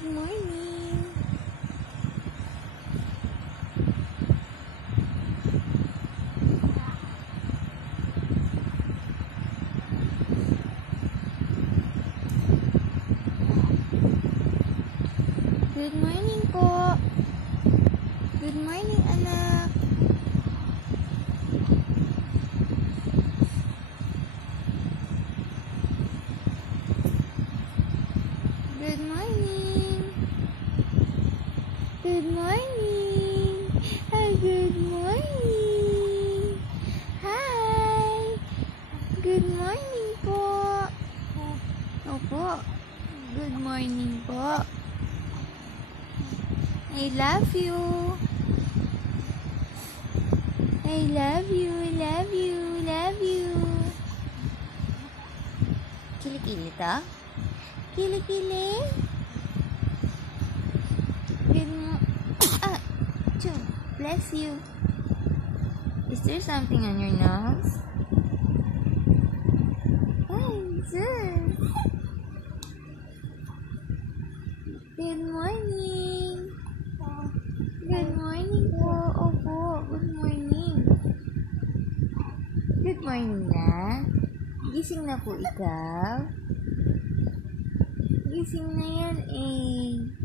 Good morning. Good morning po. Good morning, anak. Good morning. Good morning. Hi, good morning. Hi. Good morning po. Opo. Good morning po. I love you. I love you, love you, love you. Kili-kili to? Kili-kili? Bless you. Is there something on your nose? Hi, Zeus. Good morning. Good morning po. Opo, good morning. Good morning na. Gising na po ikaw. Gising na yan eh.